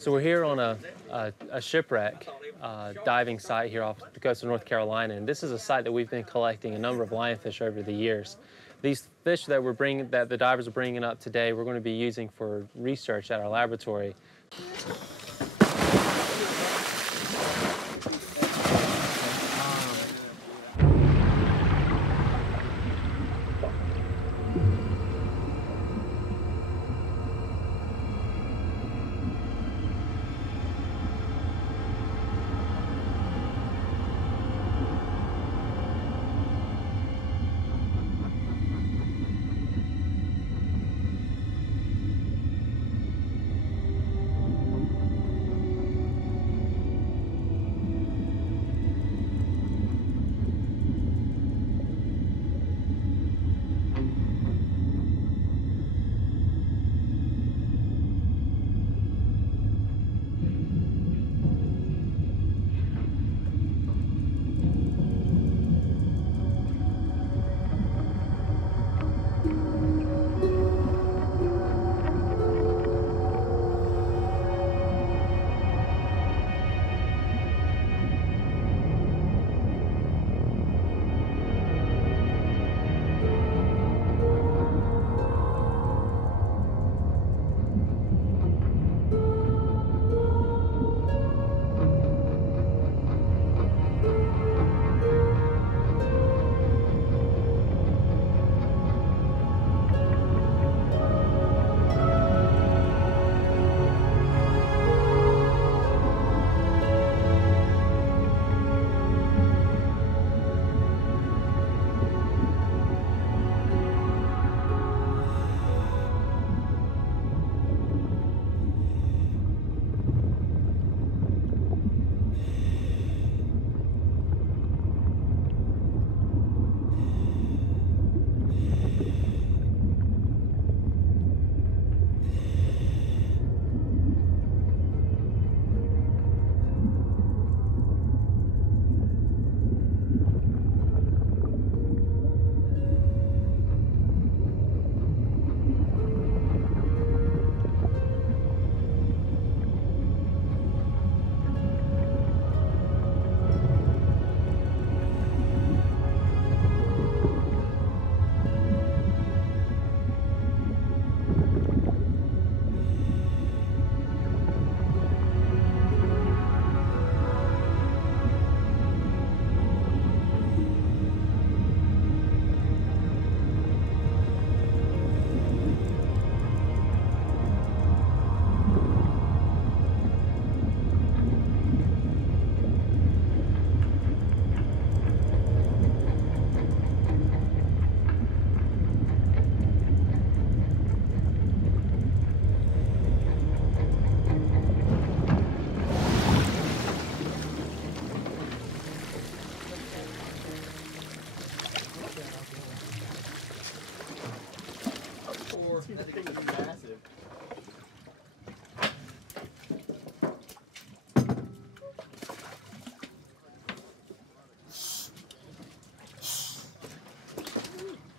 So we're here on a shipwreck diving site here off the coast of North Carolina, and this is a site that we've been collecting a number of lionfish over the years. These fish that the divers are bringing up today, we're going to be using for research at our laboratory.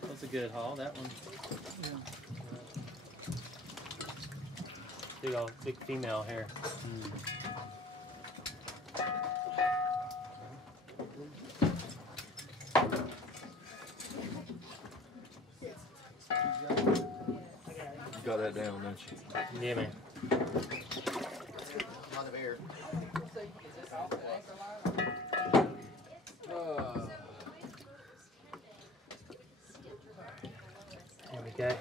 That's a good haul, that one. Yeah. Big female here. You got that down, don't you? Yeah, man. Lot of air. There we go.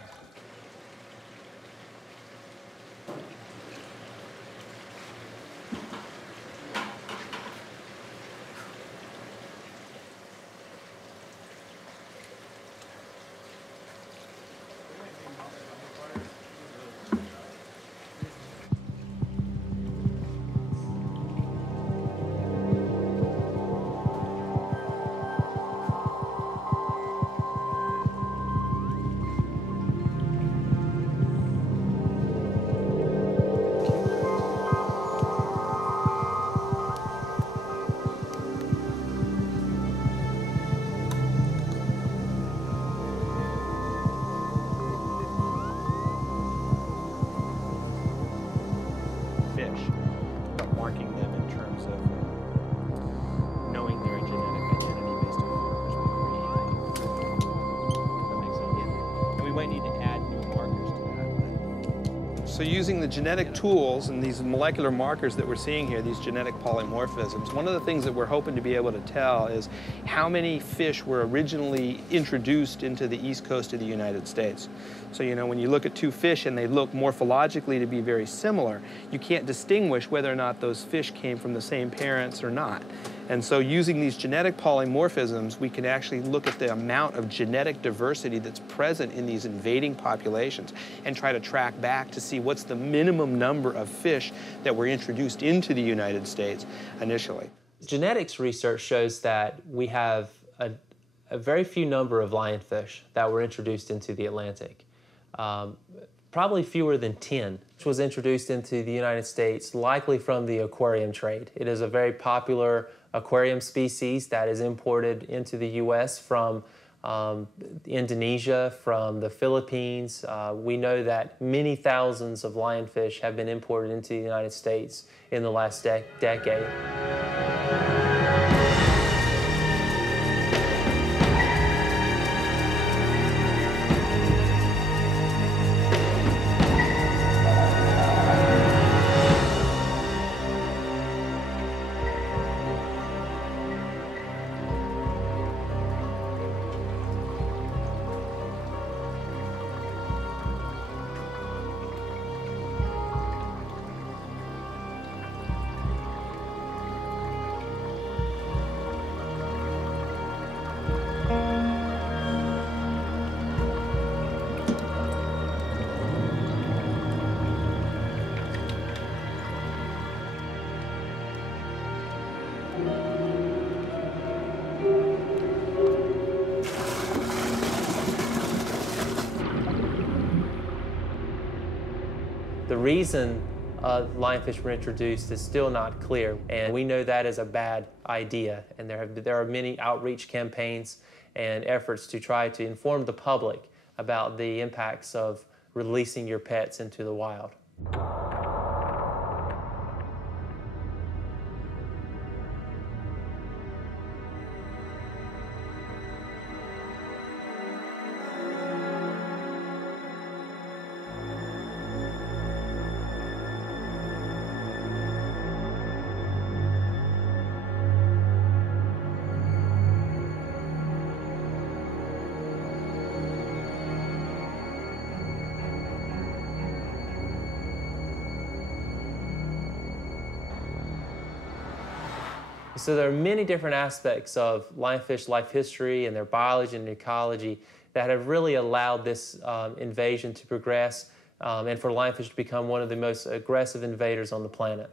might need to add new markers to that. So using the genetic tools and these molecular markers that we're seeing here, these genetic polymorphisms, one of the things that we're hoping to be able to tell is how many fish were originally introduced into the east coast of the United States. So, you know, when you look at two fish and they look morphologically to be very similar, you can't distinguish whether or not those fish came from the same parents or not. And so using these genetic polymorphisms, we can actually look at the amount of genetic diversity that's present in these invading populations and try to track back to see what's the minimum number of fish that were introduced into the United States initially. Genetics research shows that we have a very few number of lionfish that were introduced into the Atlantic. Probably fewer than 10, which was introduced into the United States, likely from the aquarium trade. It is a very popular aquarium species that is imported into the U.S. from Indonesia, from the Philippines. We know that many thousands of lionfish have been imported into the United States in the last decade. The reason lionfish were introduced is still not clear, and we know that is a bad idea. And there are many outreach campaigns and efforts to try to inform the public about the impacts of releasing your pets into the wild. So there are many different aspects of lionfish life history and their biology and ecology that have really allowed this invasion to progress and for lionfish to become one of the most aggressive invaders on the planet.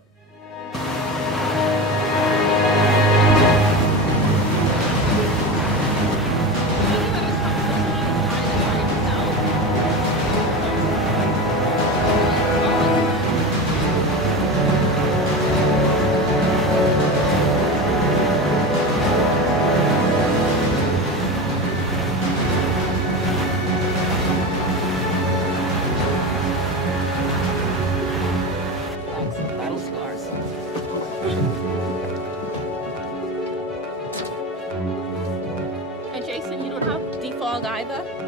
Either.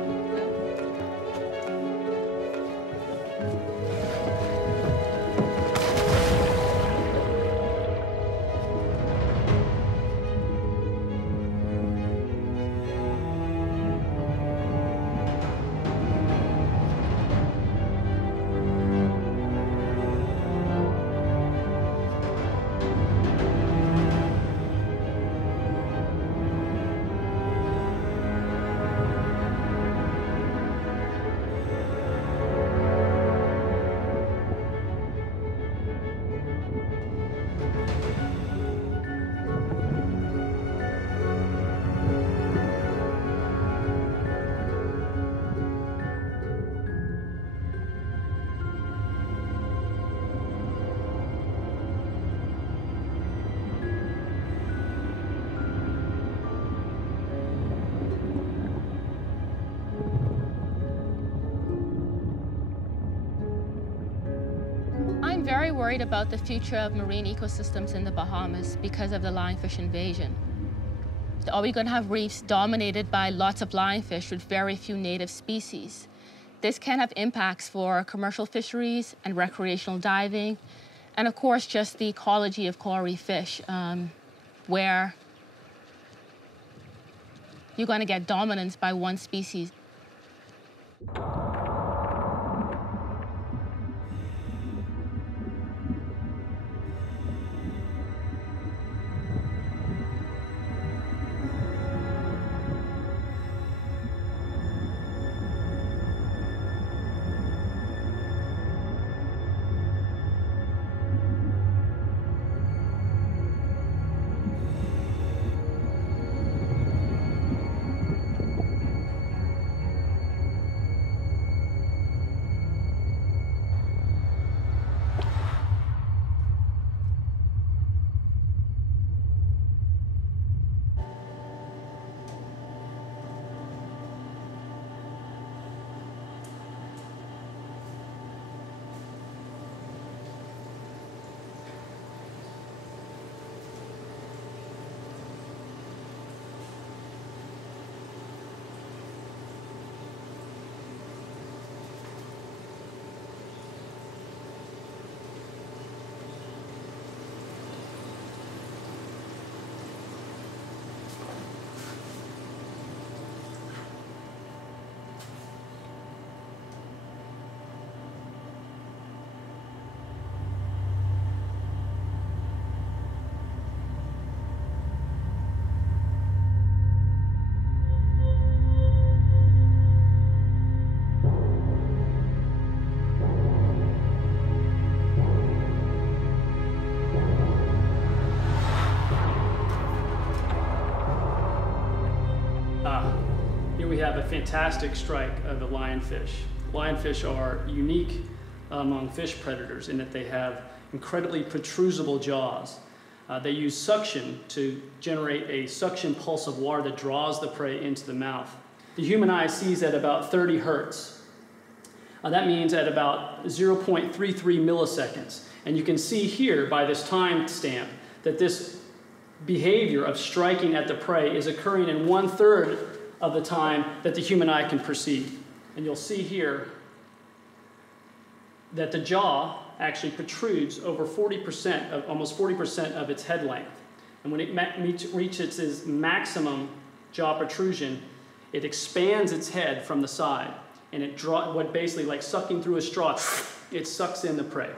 I'm very worried about the future of marine ecosystems in the Bahamas because of the lionfish invasion. Are we going to have reefs dominated by lots of lionfish with very few native species? This can have impacts for commercial fisheries and recreational diving, and of course just the ecology of coral reef fish, where you're going to get dominance by one species. Here we have a fantastic strike of a lionfish. Lionfish are unique among fish predators in that they have incredibly protrusible jaws. They use suction to generate a suction pulse of water that draws the prey into the mouth. The human eye sees at about 30 hertz. That means at about 0.33 milliseconds. And you can see here by this time stamp that this behavior of striking at the prey is occurring in 1/3 of the time that the human eye can perceive. And you'll see here that the jaw actually protrudes over 40%, almost 40% of its head length. And when it reaches its maximum jaw protrusion, it expands its head from the side. And it what basically like sucking through a straw, it sucks in the prey.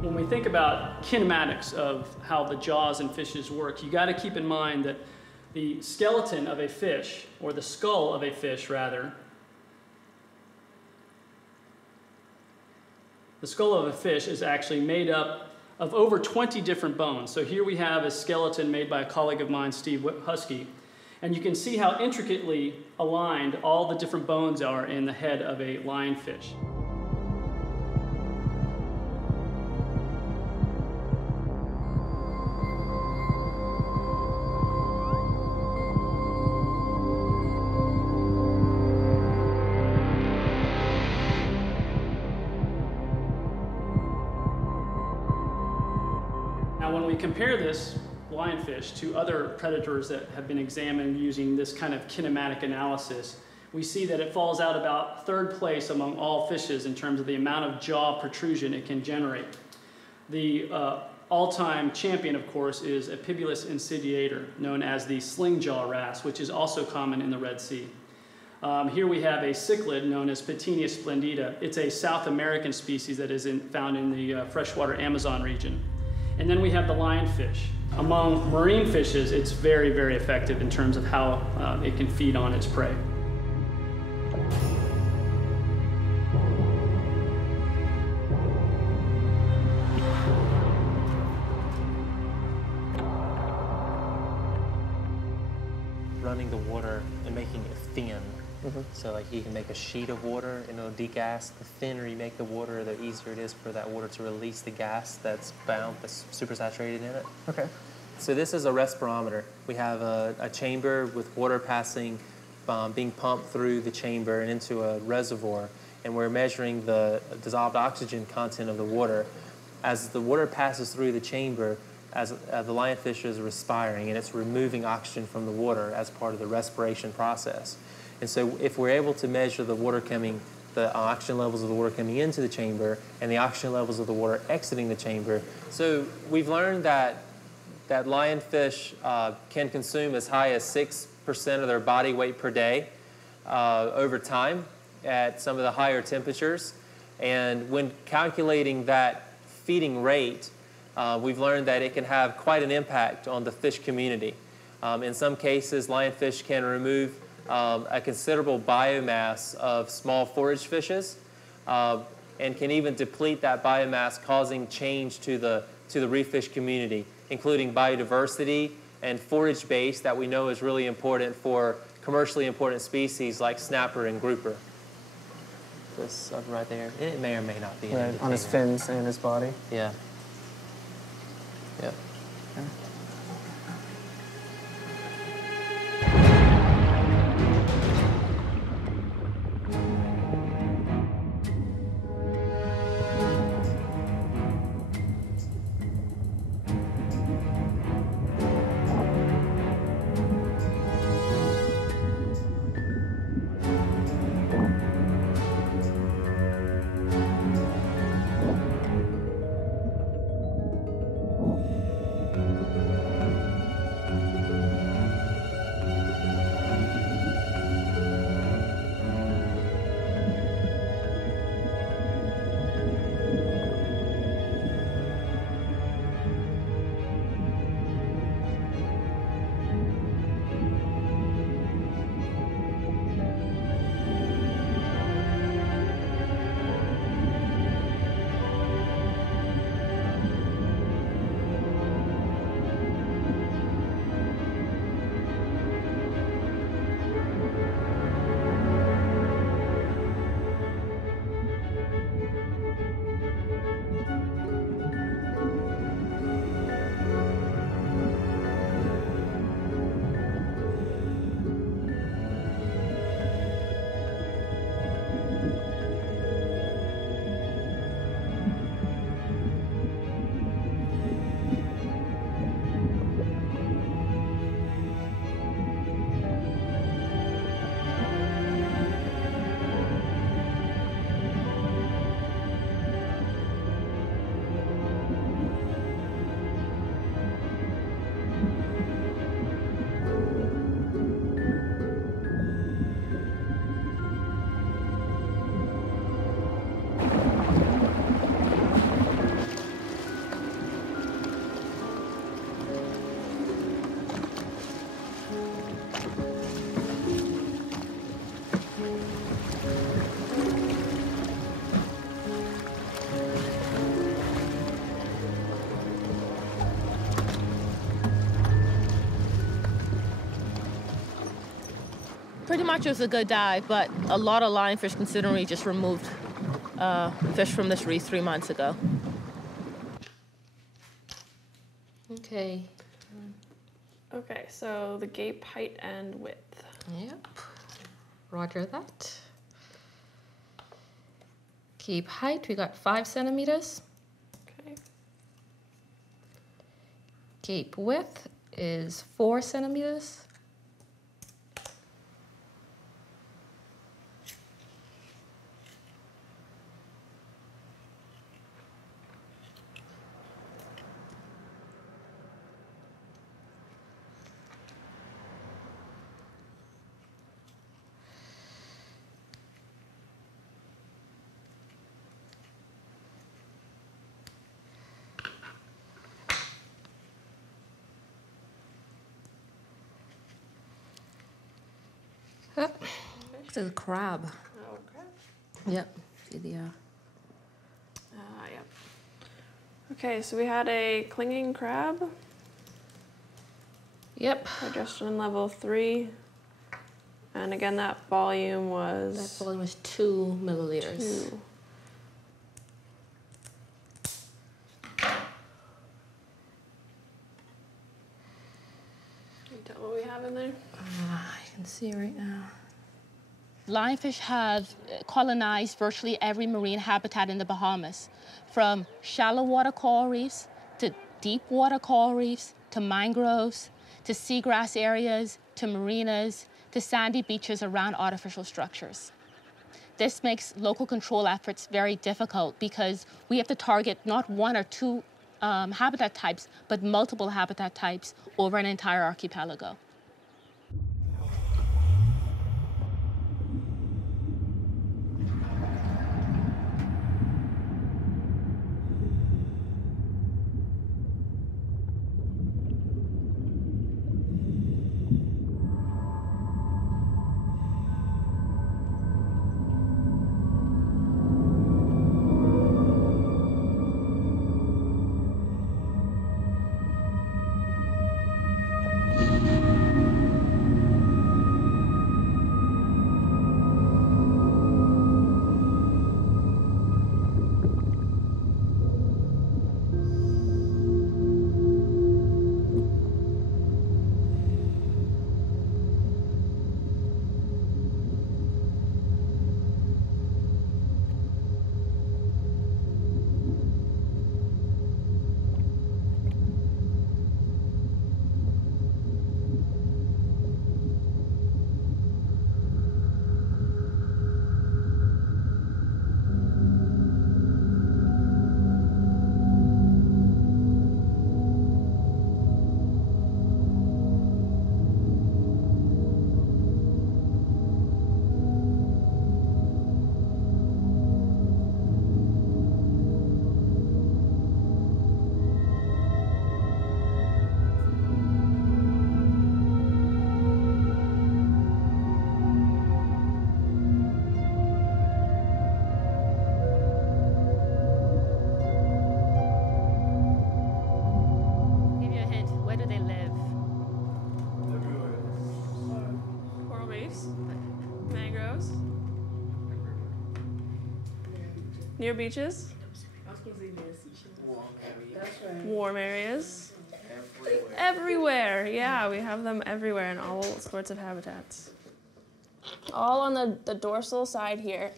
When we think about kinematics of how the jaws in fishes work, you got to keep in mind that the skeleton of a fish, or the skull of a fish rather, the skull of a fish is actually made up of over 20 different bones. So here we have a skeleton made by a colleague of mine, Steve Husky, and you can see how intricately aligned all the different bones are in the head of a lionfish. Now, when we compare this lionfish to other predators that have been examined using this kind of kinematic analysis, we see that it falls out about 3rd place among all fishes in terms of the amount of jaw protrusion it can generate. The all-time champion, of course, is Epibulus insidiator, known as the sling jaw wrasse, which is also common in the Red Sea. Here we have a cichlid known as Petinia splendida. It's a South American species that is found in the freshwater Amazon region. And then we have the lionfish. Among marine fishes, it's very, very effective in terms of how it can feed on its prey. Running the water and making it thin. So like you can make a sheet of water and it'll degas. The thinner you make the water, the easier it is for that water to release the gas that's bound, that's supersaturated in it. Okay. So this is a respirometer. We have a chamber with water passing, being pumped through the chamber and into a reservoir. and we're measuring the dissolved oxygen content of the water. As the water passes through the chamber, as the lionfish is respiring, and it's removing oxygen from the water as part of the respiration process. And so if we're able to measure the oxygen levels of the water coming into the chamber and the oxygen levels of the water exiting the chamber, so we've learned that lionfish can consume as high as 6% of their body weight per day over time at some of the higher temperatures. And when calculating that feeding rate, we've learned that it can have quite an impact on the fish community. In some cases, lionfish can remove a considerable biomass of small forage fishes and can even deplete that biomass, causing change to the reef fish community, including biodiversity and forage base that we know is really important for commercially important species like snapper and grouper. This right there, it may or may not be right, on his fins and his body. Yeah. Yeah. Okay. Pretty much it was a good dive, but a lot of lionfish considering we just removed fish from this reef 3 months ago. Okay. Okay, so the gape height and width. Yep. Roger that. Gape height, we got 5 centimeters. Okay. Gape width is 4 centimeters. Looks like a crab. Oh, okay. Yep. See the Yep. Okay, so we had a clinging crab. Yep. Digestion level 3. And again, that volume was... That volume was 2 milliliters. 2. Can you tell what we have in there? I can see right now. Lionfish have colonized virtually every marine habitat in the Bahamas, from shallow water coral reefs to deep water coral reefs to mangroves to seagrass areas to marinas to sandy beaches around artificial structures. This makes local control efforts very difficult because we have to target not one or two habitat types, but multiple habitat types over an entire archipelago. Near beaches? Warm areas? Everywhere. Yeah, we have them everywhere in all sorts of habitats. All on the dorsal side here.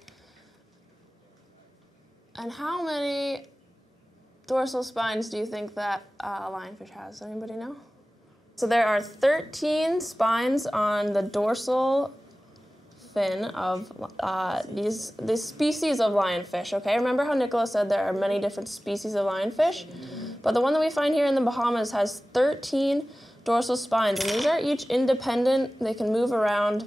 And how many dorsal spines do you think that lionfish has? Anybody know? So there are 13 spines on the dorsal fin of this species of lionfish, okay? Remember how Nicholas said there are many different species of lionfish? But the one that we find here in the Bahamas has 13 dorsal spines, and these are each independent. They can move around.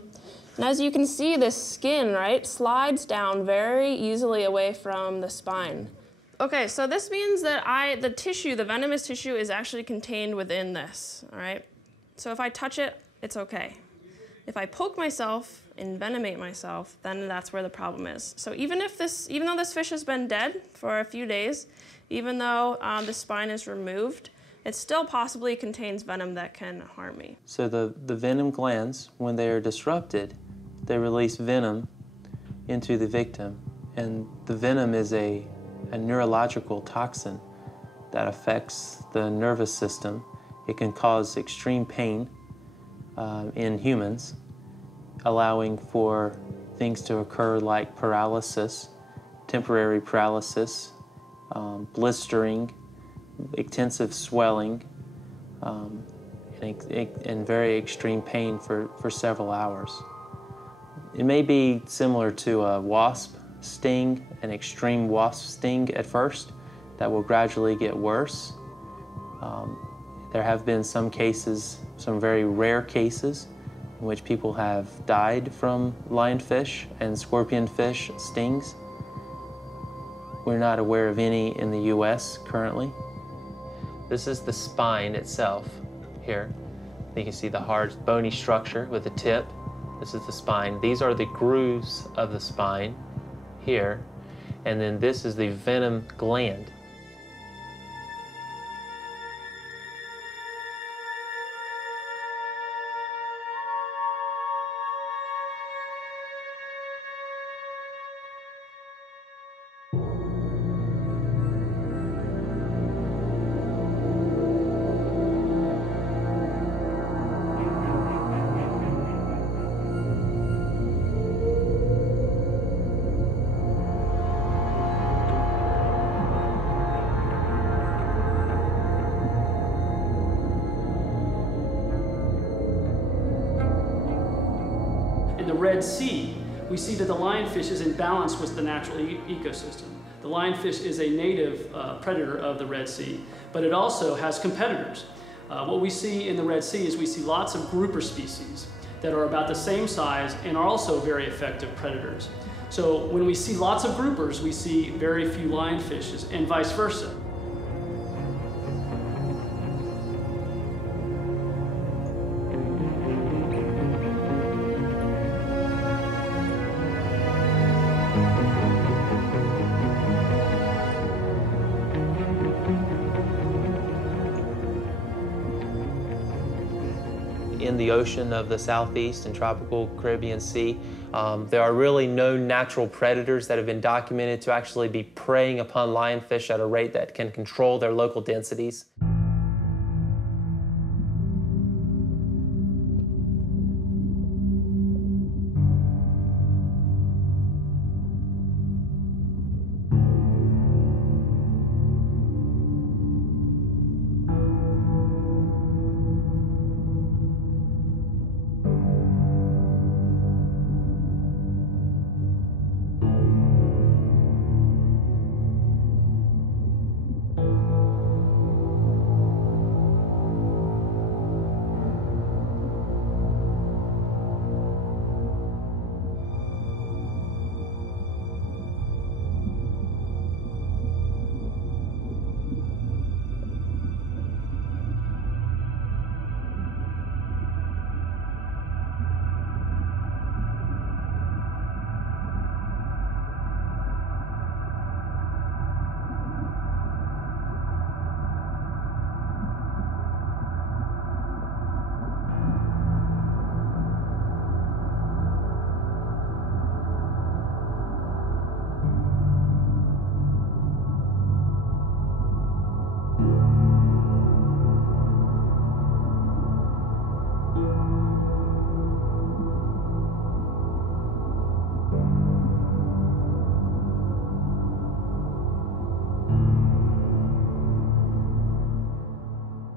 And as you can see, this skin, right, slides down very easily away from the spine. Okay, so this means that the tissue, the venomous tissue, is actually contained within this, all right? So if I touch it, it's okay. If I poke myself, envenomate myself, then that's where the problem is. So even though this fish has been dead for a few days, even though the spine is removed, it still possibly contains venom that can harm me. So the venom glands, when they are disrupted, they release venom into the victim. And the venom is a neurological toxin that affects the nervous system. It can cause extreme pain in humans, allowing for things to occur like paralysis, temporary paralysis, blistering, extensive swelling, and very extreme pain for several hours. It may be similar to a wasp sting, an extreme wasp sting at first, that will gradually get worse. There have been some cases, some very rare cases, in which people have died from lionfish and scorpionfish stings. We're not aware of any in the US currently. This is the spine itself here. You can see the hard, bony structure with the tip. This is the spine. These are the grooves of the spine here. And then this is the venom gland. Red Sea, we see that the lionfish is in balance with the natural ecosystem. The lionfish is a native predator of the Red Sea, but it also has competitors. What we see in the Red Sea is we see lots of grouper species that are about the same size and are also very effective predators. So when we see lots of groupers, we see very few lionfishes, and vice versa. In the ocean of the Southeast and tropical Caribbean Sea, there are really no natural predators that have been documented to actually be preying upon lionfish at a rate that can control their local densities.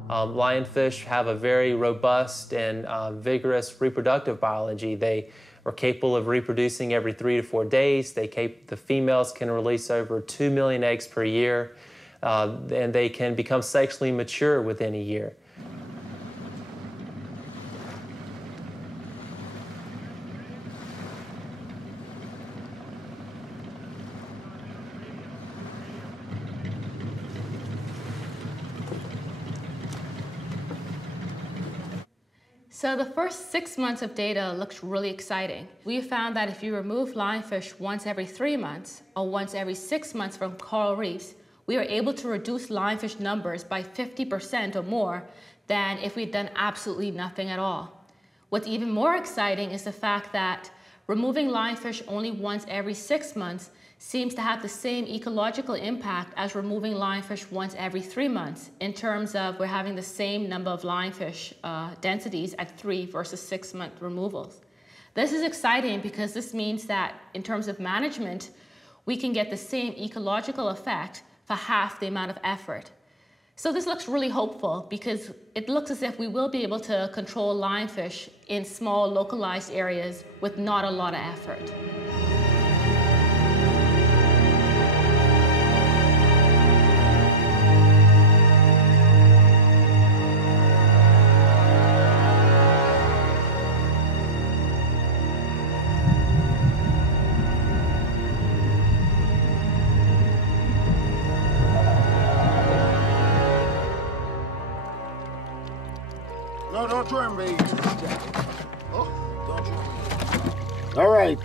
Lionfish have a very robust and vigorous reproductive biology. They are capable of reproducing every 3 to 4 days. The females can release over 2 million eggs per year, and they can become sexually mature within a year. So the first 6 months of data looks really exciting. We found that if you remove lionfish once every 3 months or once every 6 months from coral reefs, we are able to reduce lionfish numbers by 50% or more than if we'd done absolutely nothing at all. What's even more exciting is the fact that removing lionfish only once every 6 months seems to have the same ecological impact as removing lionfish once every 3 months in terms of we're having the same number of lionfish densities at 3 versus 6 month removals. This is exciting because this means that in terms of management, we can get the same ecological effect for half the amount of effort. So this looks really hopeful because it looks as if we will be able to control lionfish in small localized areas with not a lot of effort. No, don't try and raise it. Oh, don't try. All right.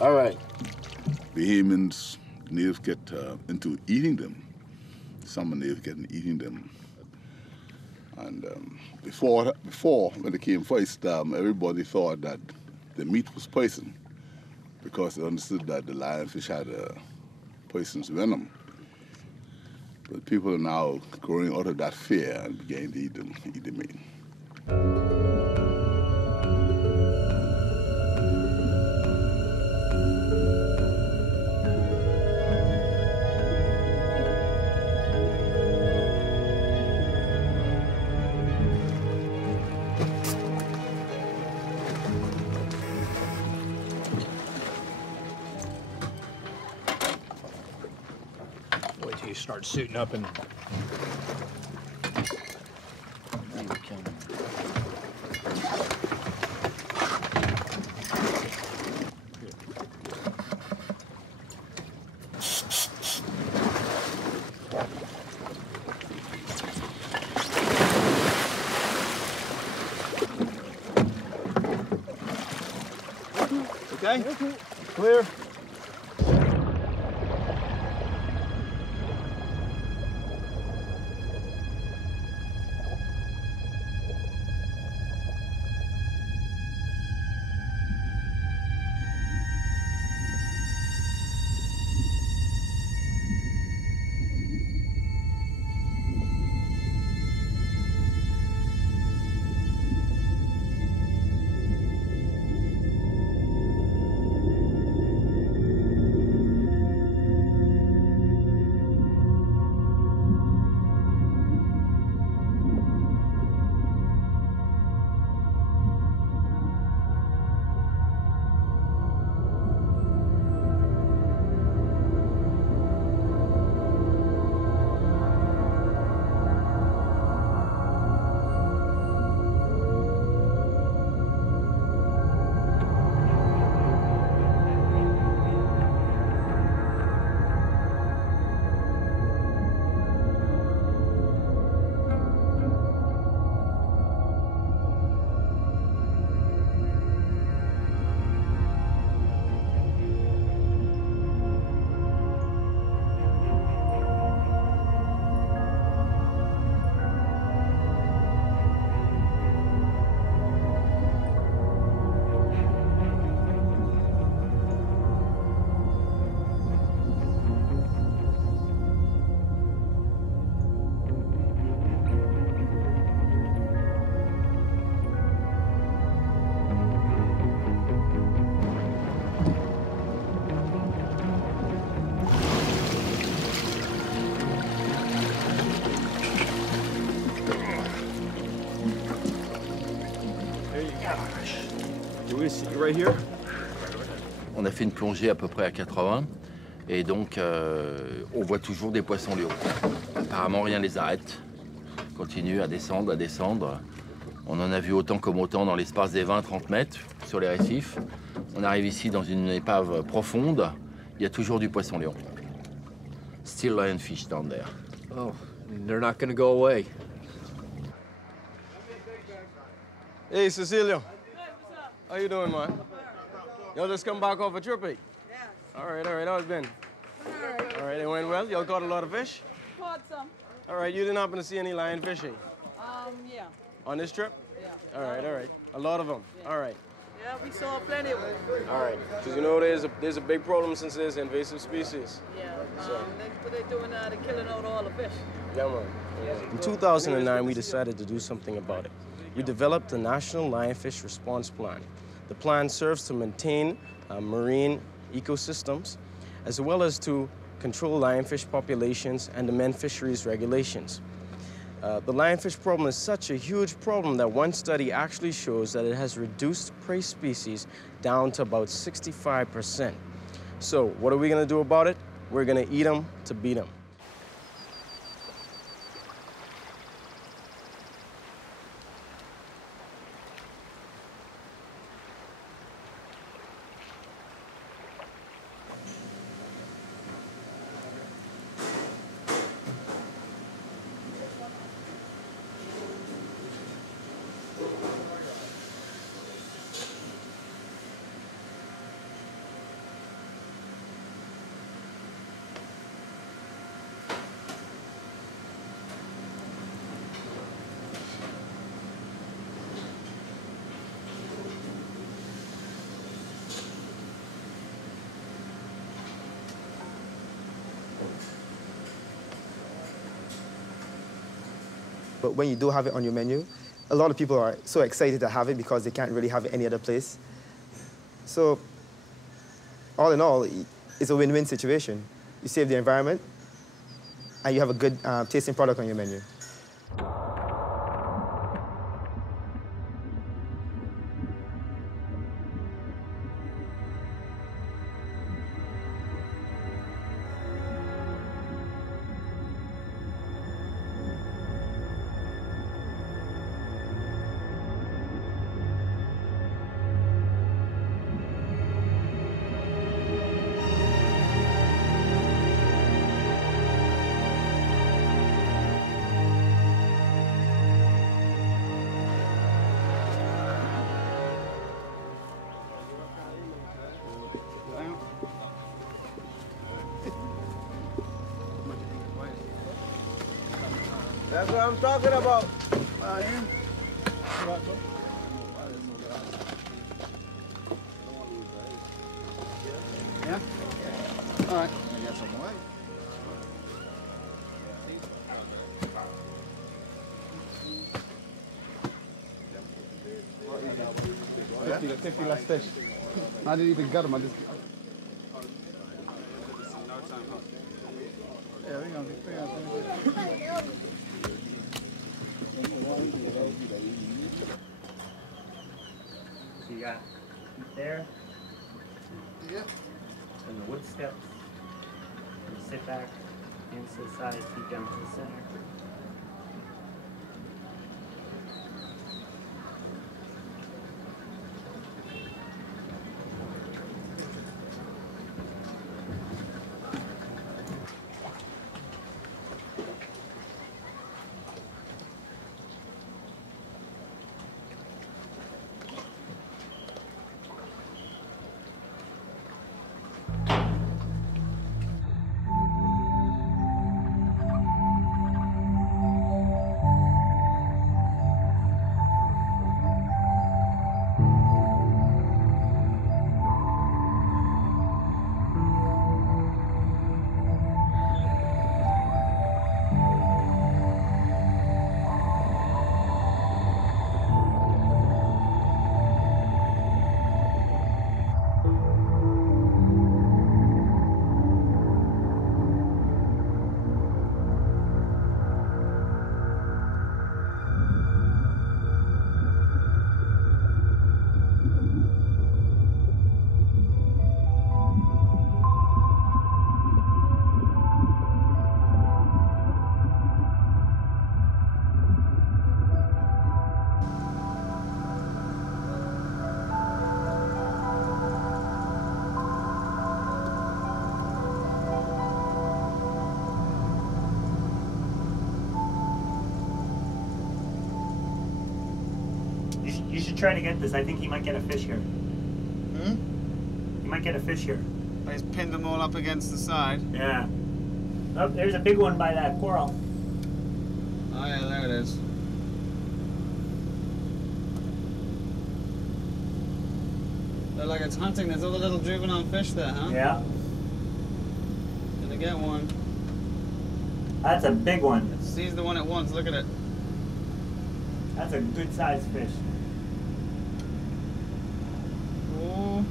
All right. The humans, natives get into eating them. Some natives get into eating them. And before, when they came first, everybody thought that the meat was poison because they understood that the lionfish had a poisonous venom. But people are now growing out of that fear and beginning to eat the meat. You start suiting up and... Okay? Clear. Right here. On a fait une plongée à peu près à 80 et donc on voit toujours des poissons-lions. Apparemment rien ne les arrête. Continue à descendre, à descendre. On en a vu autant comme autant dans l'espace des 20-30 mètres sur les récifs. On arrive ici dans une épave profonde. Il y a toujours du poisson-lion. Still lionfish down there. Oh, they're not gonna go away. Hey, Cecilia. How you doing, man? Y'all just come back off a trip, eh? Yeah. All right. How's it been? All right, it went well? Y'all caught a lot of fish? Caught some. All right, you didn't happen to see any lionfish, eh? Yeah. On this trip? Yeah. All right. A lot of them? Yeah. All right. Yeah, we saw plenty of them. All right, because you know there's a big problem since there's invasive species. Yeah, they're doing, they're killing out all the fish. Yeah, man. Yeah. In 2009, we decided to do something about it. We developed the National Lionfish Response Plan. The plan serves to maintain marine ecosystems, as well as to control lionfish populations and amend fisheries regulations. The lionfish problem is such a huge problem that one study actually shows that it has reduced prey species down to about 65%. So what are we going to do about it? We're going to eat them to beat them. But when you do have it on your menu, a lot of people are so excited to have it because they can't really have it any other place. So all in all, it's a win-win situation. You save the environment, and you have a good tasting product on your menu. That's what I'm talking about. Yeah? All right. I got some away. Yeah? 50 less fish. I didn't even gut them. I just. Yeah, we're gonna figure out something. So you got there. Yeah. And the wood steps. And sit back, hands to the side, feet down to the center. You should try to get this. I think you might get a fish here. Hmm? You might get a fish here. I just pinned them all up against the side. Yeah. Oh, there's a big one by that coral. Oh yeah, there it is. Look like it's hunting. There's all the little juvenile fish there, huh? Yeah. Gonna get one. That's a big one. Seize the one at once. Look at it. That's a good sized fish. Oh.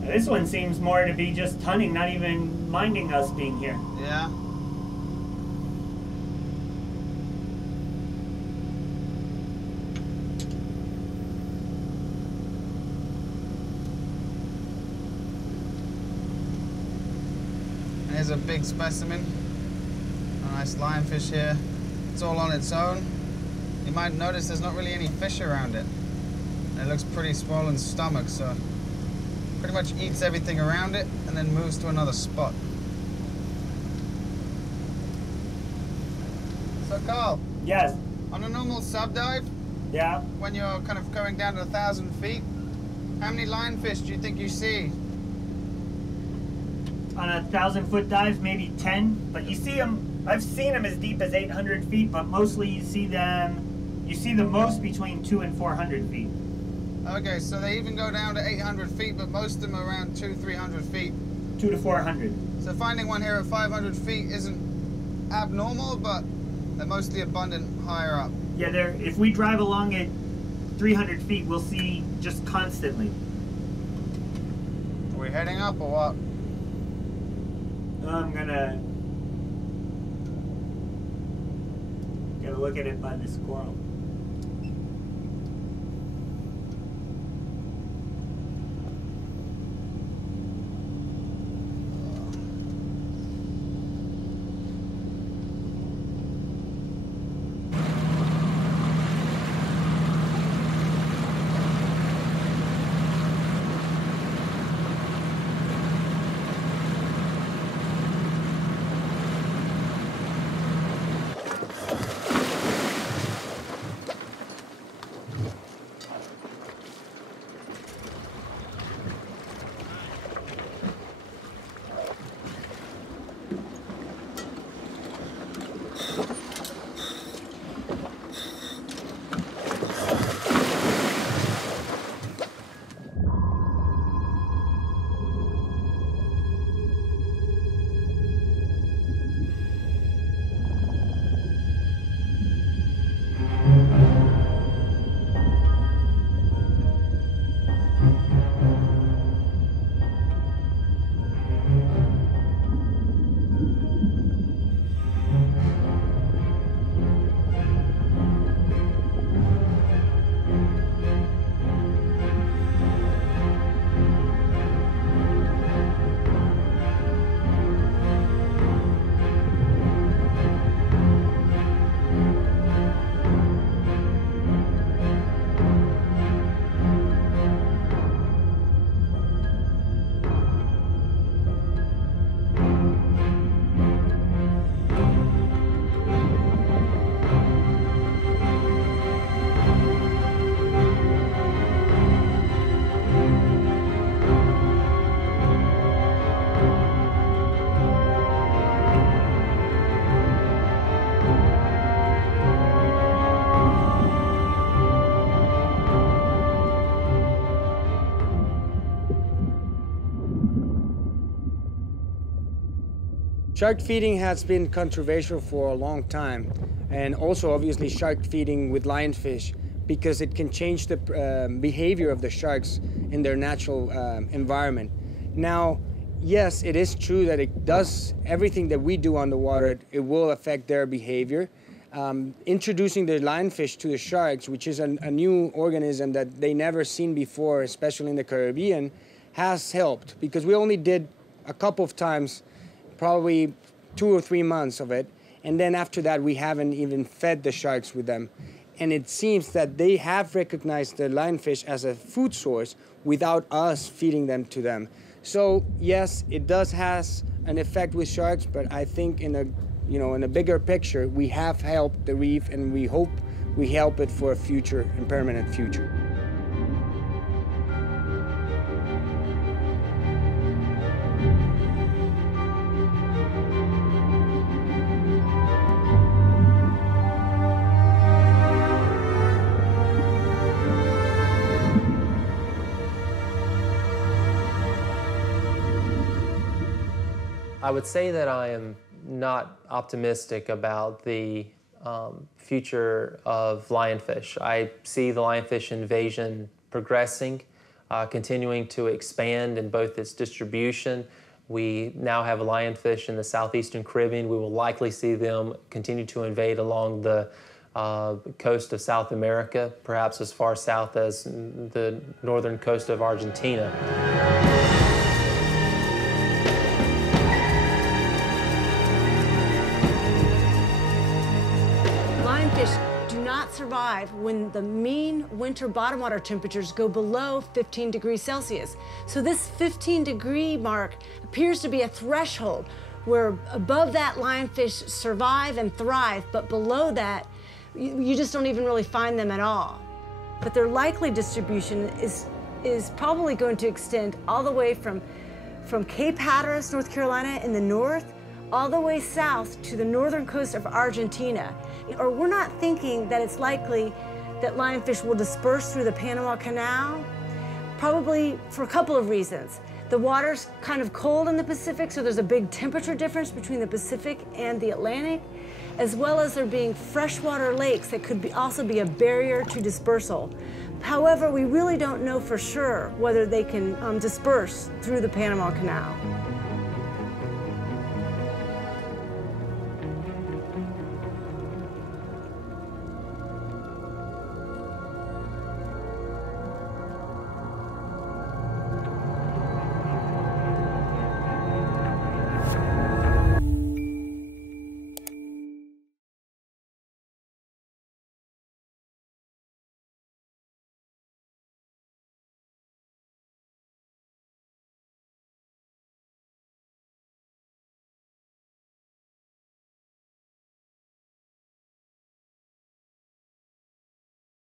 This one seems more to be just hunting, not even minding us being here. Yeah. Here's a big specimen. A nice lionfish here. It's all on its own. You might notice there's not really any fish around it. It looks pretty swollen stomach, so pretty much eats everything around it and then moves to another spot. So Carl. Yes. On a normal subdive, yeah, when you're kind of going down to 1,000 feet, how many lionfish do you think you see? On a 1,000-foot dive, maybe 10. But you see them. I've seen them as deep as 800 feet, but mostly you see them. You see the most between 200 and 400 feet. Okay, so they even go down to 800 feet, but most of them are around 200-300 feet. 200 to 400. So finding one here at 500 feet isn't abnormal, but they're mostly abundant higher up. Yeah, if we drive along at 300 feet, we'll see just constantly. Are we heading up or what? I'm gonna get a look at it by the squirrel. Shark feeding has been controversial for a long time, and also obviously shark feeding with lionfish, because it can change the behavior of the sharks in their natural environment. Now, yes, it is true that it does everything that we do on the water, it will affect their behavior. Introducing the lionfish to the sharks, which is a new organism that they never seen before, especially in the Caribbean, has helped, because we only did a couple of times, probably 2 or 3 months of it, and then after that we haven't even fed the sharks with them. And it seems that they have recognized the lionfish as a food source without us feeding them to them. So yes, it does has an effect with sharks, but I think in a bigger picture, we have helped the reef, and we hope we help it for a future and permanent future. I would say that I am not optimistic about the future of lionfish. I see the lionfish invasion progressing, continuing to expand in both its distribution. We now have lionfish in the southeastern Caribbean. We will likely see them continue to invade along the coast of South America, perhaps as far south as the northern coast of Argentina. Lionfish do not survive when the mean winter bottom water temperatures go below 15 degrees Celsius. So this 15-degree mark appears to be a threshold where above that lionfish survive and thrive, but below that, you just don't even really find them at all. But their likely distribution is probably going to extend all the way from Cape Hatteras, North Carolina in the north, all the way south to the northern coast of Argentina. Or we're not thinking that it's likely that lionfish will disperse through the Panama Canal, probably for a couple of reasons. The water's kind of cold in the Pacific, so there's a big temperature difference between the Pacific and the Atlantic, as well as there being freshwater lakes that could also be a barrier to dispersal. However, we really don't know for sure whether they can disperse through the Panama Canal.